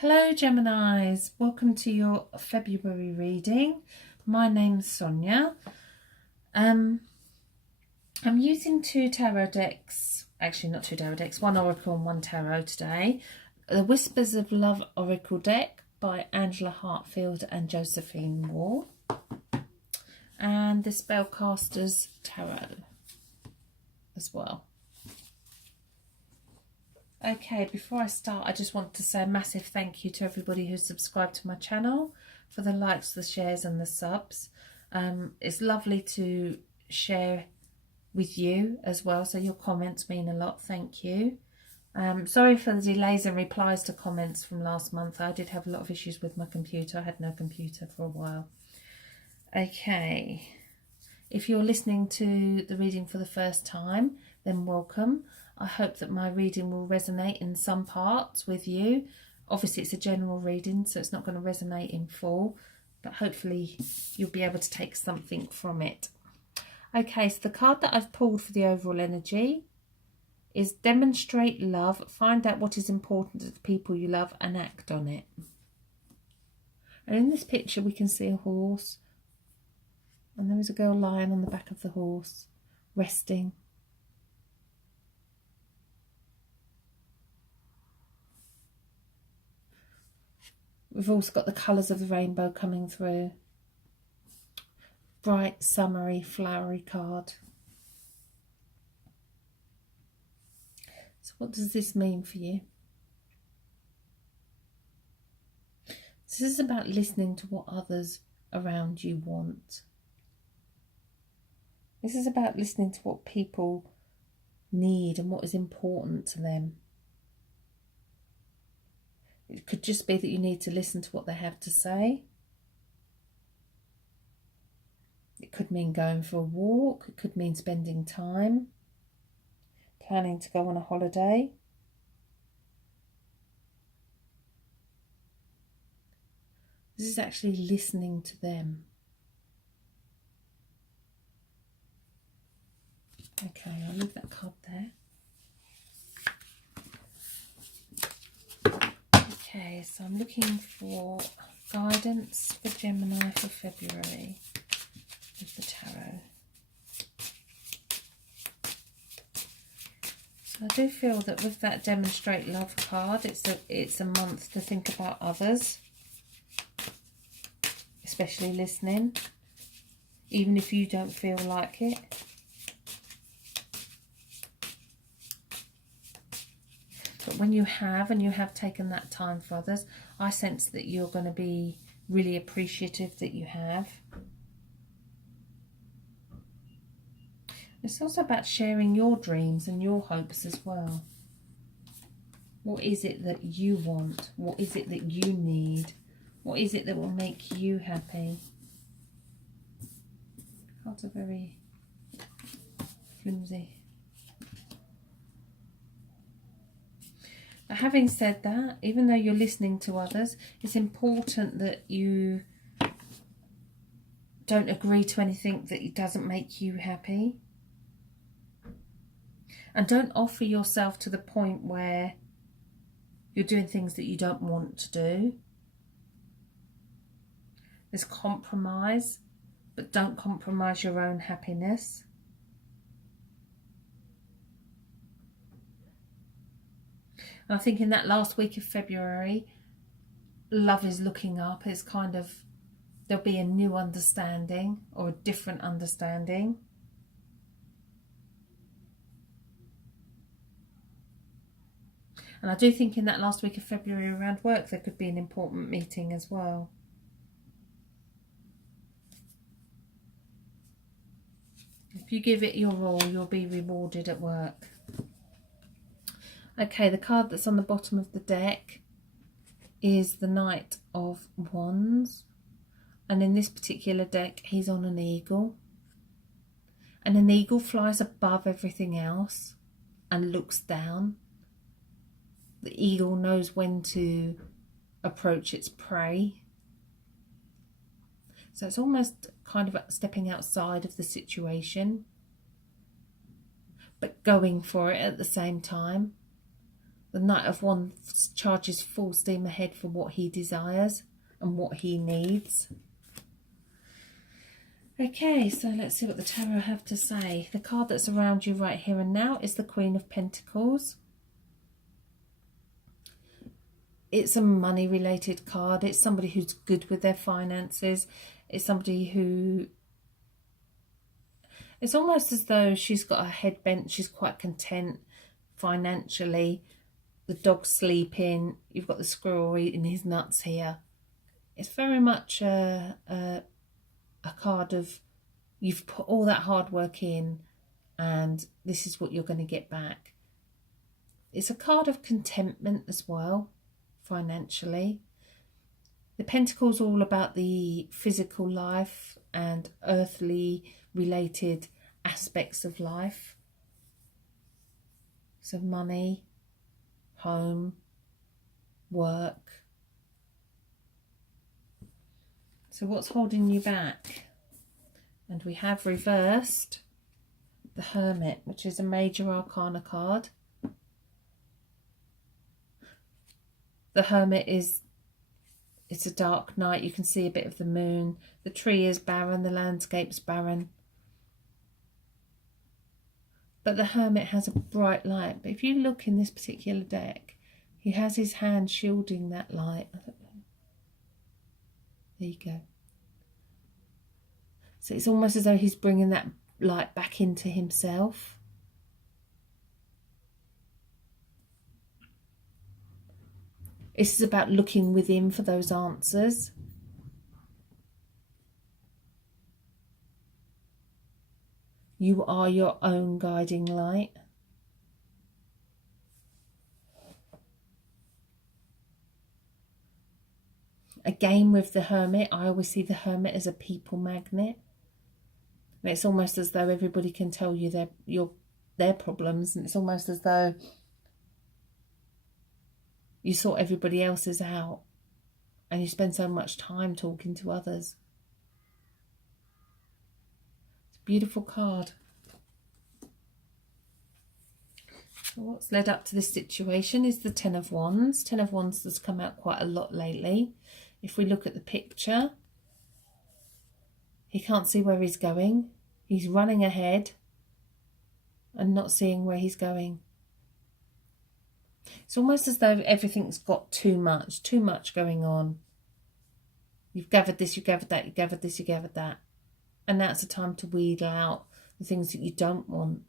Hello Geminis, welcome to your February reading. My name's Sonia. I'm using two tarot decks, actually not two tarot decks, one oracle and one tarot today. The Whispers of Love Oracle deck by Angela Hartfield and Josephine Moore. And the Spellcasters Tarot as well. Okay, before I start, I just want to say a massive thank you to everybody who's subscribed to my channel, for the likes, the shares and the subs. It's lovely to share with you as well, so your comments mean a lot. Thank you. Sorry for the delays and replies to comments from last month. I did have a lot of issues with my computer. I had no computer for a while. Okay, if you're listening to the reading for the first time, then welcome. I hope that my reading will resonate in some parts with you. Obviously it's a general reading, so it's not going to resonate in full, but hopefully you'll be able to take something from it. Okay, so the card that I've pulled for the overall energy is Demonstrate Love. Find out what is important to the people you love and act on it. And in this picture we can see a horse, and there is a girl lying on the back of the horse, resting. We've also got the colours of the rainbow coming through. Bright, summery, flowery card. So what does this mean for you? This is about listening to what others around you want. This is about listening to what people need and what is important to them. It could just be that you need to listen to what they have to say. It could mean going for a walk. It could mean spending time, planning to go on a holiday. This is actually listening to them. Okay, I'll leave that card there. Okay, so I'm looking for guidance for Gemini for February with the tarot. So I do feel that with that Demonstrate Love card, it's a month to think about others, especially listening, even if you don't feel like it. But when you have taken that time for others, I sense that you're going to be really appreciative that you have. It's also about sharing your dreams and your hopes as well. What is it that you want? What is it that you need? What is it that will make you happy? Cards are very flimsy. But having said that, even though you're listening to others, it's important that you don't agree to anything that doesn't make you happy. And don't offer yourself to the point where you're doing things that you don't want to do. There's compromise, but don't compromise your own happiness. And I think in that last week of February, love is looking up. It's kind of, there'll be a new understanding or a different understanding. And I do think in that last week of February around work, there could be an important meeting as well. If you give it your all, you'll be rewarded at work. Okay, the card that's on the bottom of the deck is the Knight of Wands. And in this particular deck, he's on an eagle. And an eagle flies above everything else and looks down. The eagle knows when to approach its prey. So it's almost kind of stepping outside of the situation, but going for it at the same time. The Knight of Wands charges full steam ahead for what he desires and what he needs. Okay, so let's see what the tarot have to say. The card that's around you right here and now is the Queen of Pentacles. It's a money related card. It's somebody who's good with their finances. It's somebody who, it's almost as though she's got her head bent. She's quite content financially. The dog's sleeping. You've got the squirrel eating his nuts here. It's very much a card of, you've put all that hard work in and this is what you're going to get back. It's a card of contentment as well, financially. The Pentacles are all about the physical life and earthly related aspects of life. So money, home, work. So what's holding you back? And we have reversed the Hermit, which is a major arcana card. The Hermit is, it's a dark night. You can see a bit of the moon. The tree is barren. The landscape's barren. But the Hermit has a bright light. But if you look in this particular deck, he has his hand shielding that light. There you go. So it's almost as though he's bringing that light back into himself. This is about looking within for those answers. You are your own guiding light. Again, with the Hermit, I always see the Hermit as a people magnet. And it's almost as though everybody can tell you their problems, and it's almost as though you sort everybody else's out and you spend so much time talking to others. It's a beautiful card. So what's led up to this situation is the Ten of Wands. Ten of Wands has come out quite a lot lately. If we look at the picture, he can't see where he's going. He's running ahead and not seeing where he's going. It's almost as though everything's got too much going on. You've gathered this, you gathered that, you gathered this, you gathered that. And now it's a time to weed out the things that you don't want.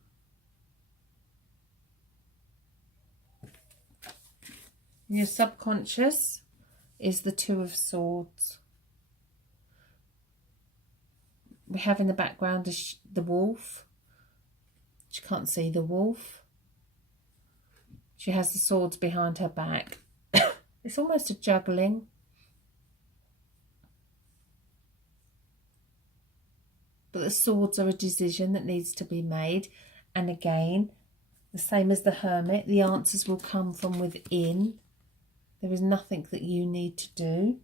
Your subconscious is the Two of Swords. We have in the background the wolf. She can't see the wolf. She has the swords behind her back. It's almost a juggling. But the swords are a decision that needs to be made. And again, the same as the Hermit, the answers will come from within. There is nothing that you need to do.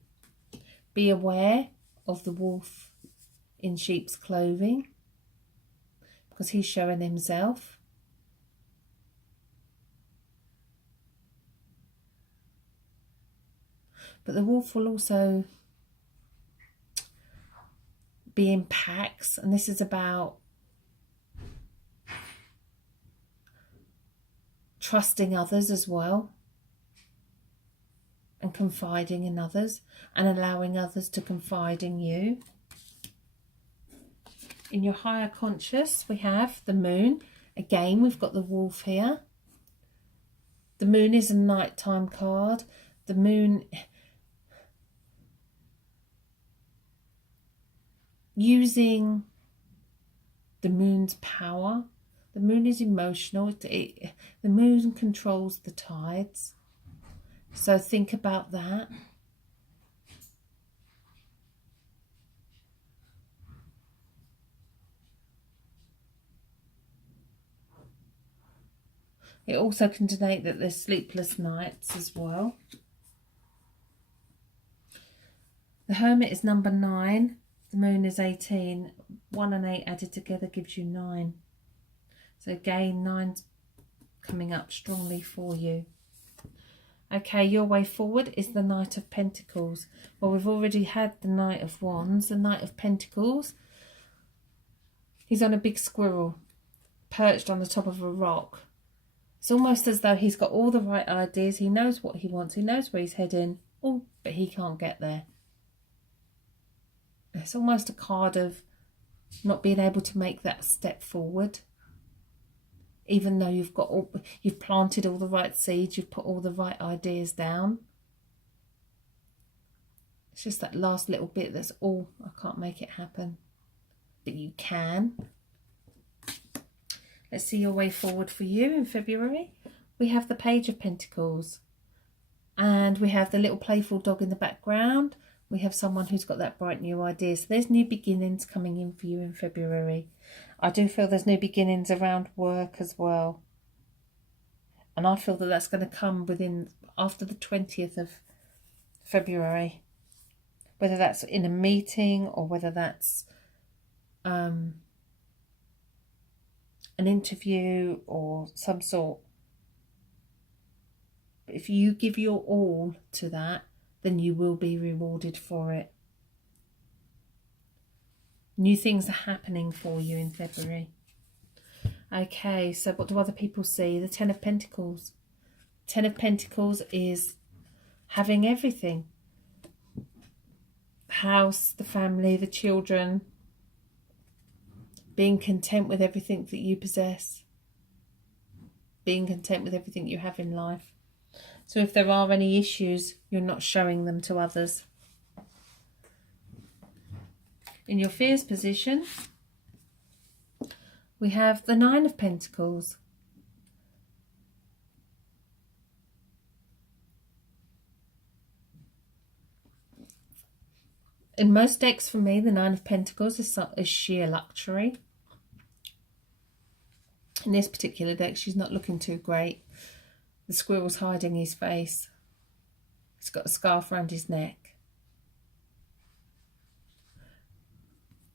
Be aware of the wolf in sheep's clothing, because he's showing himself. But the wolf will also be in packs, and this is about trusting others as well, and confiding in others, and allowing others to confide in you. In your higher conscious, we have the moon. Again, we've got the wolf here. The moon is a nighttime card. The moon, using the moon's power. The moon is emotional. The moon controls the tides. So think about that. It also can denote that there's sleepless nights as well. The Hermit is number 9. The moon is 18. 1 and 8 added together gives you 9. So again, 9's coming up strongly for you. Okay, your way forward is the Knight of Pentacles. Well, we've already had the Knight of Wands, the Knight of Pentacles. He's on a big squirrel, perched on the top of a rock. It's almost as though he's got all the right ideas. He knows what he wants. He knows where he's heading. Oh, but he can't get there. It's almost a card of not being able to make that step forward. Even though you've planted all the right seeds, you've put all the right ideas down. It's just that last little bit that's all, I can't make it happen. But you can. Let's see your way forward for you in February. We have the Page of Pentacles. And we have the little playful dog in the background. We have someone who's got that bright new idea. So there's new beginnings coming in for you in February. I do feel there's new beginnings around work as well. And I feel that that's going to come after the 20th of February. Whether that's in a meeting or whether that's an interview or some sort. But if you give your all to that, then you will be rewarded for it. New things are happening for you in February. Okay, so what do other people see? The Ten of Pentacles. Ten of Pentacles is having everything. The house, the family, the children. Being content with everything that you possess. Being content with everything you have in life. So if there are any issues, you're not showing them to others. In your fears position, we have the Nine of Pentacles. In most decks for me, the Nine of Pentacles is sheer luxury. In this particular deck, she's not looking too great. The squirrel's hiding his face. He's got a scarf around his neck.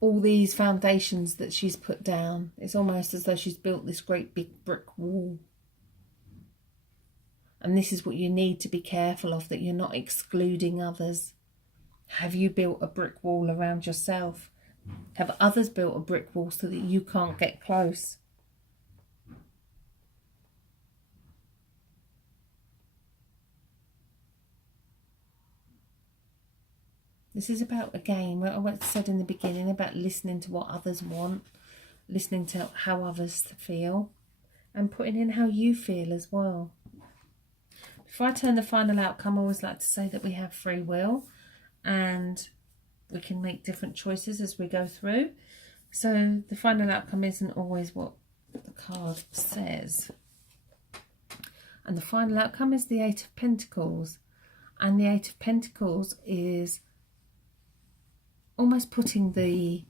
All these foundations that she's put down, it's almost as though she's built this great big brick wall. And this is what you need to be careful of, that you're not excluding others. Have you built a brick wall around yourself? Have others built a brick wall so that you can't get close? This is about, again, what I said in the beginning, about listening to what others want, listening to how others feel, and putting in how you feel as well. Before I turn the final outcome, I always like to say that we have free will and we can make different choices as we go through. So the final outcome isn't always what the card says. And the final outcome is the Eight of Pentacles. And the Eight of Pentacles is almost putting the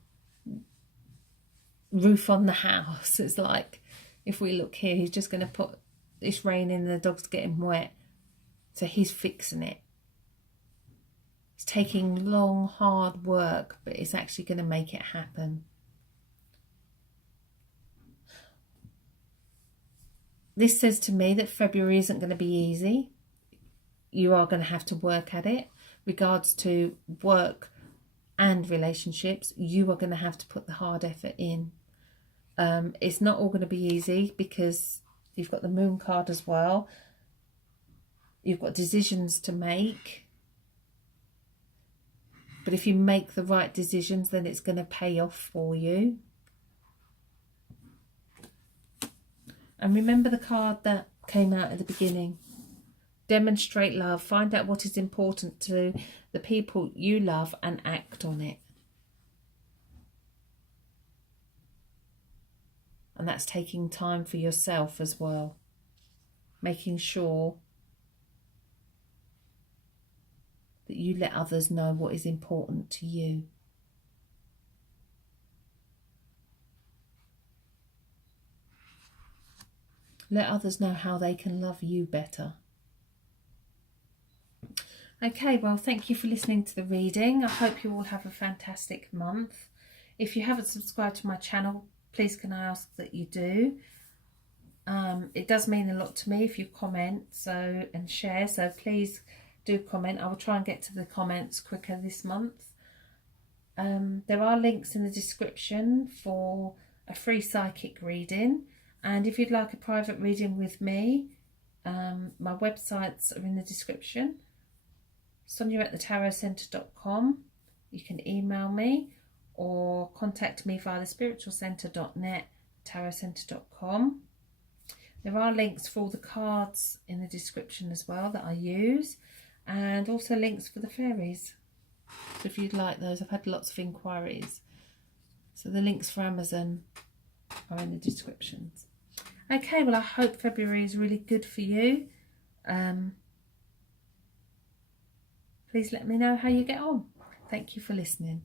roof on the house. It's like, if we look here, he's just going to put, it's raining and the dog's getting wet. So he's fixing it. It's taking long, hard work, but it's actually going to make it happen. This says to me that February isn't going to be easy. You are going to have to work at it. Regards to work and relationships, you are going to have to put the hard effort in. It's not all going to be easy because you've got the Moon card as well. You've got decisions to make. But if you make the right decisions, then it's going to pay off for you. And remember the card that came out at the beginning. Demonstrate love. Find out what is important to the people you love and act on it. And that's taking time for yourself as well. Making sure that you let others know what is important to you. Let others know how they can love you better. Okay, well, thank you for listening to the reading. I hope you all have a fantastic month. If you haven't subscribed to my channel, please can I ask that you do. It does mean a lot to me if you comment and share, so please do comment. I will try and get to the comments quicker this month. There are links in the description for a free psychic reading, and if you'd like a private reading with me, my websites are in the description. Sonia@thetarotcentre.com. You can email me or contact me via thespiritualcentre.net, tarotcentre.com. There are links for all the cards in the description as well that I use, and also links for the fairies. So if you'd like those, I've had lots of inquiries. So the links for Amazon are in the descriptions. Okay, well, I hope February is really good for you. Please let me know how you get on. Thank you for listening.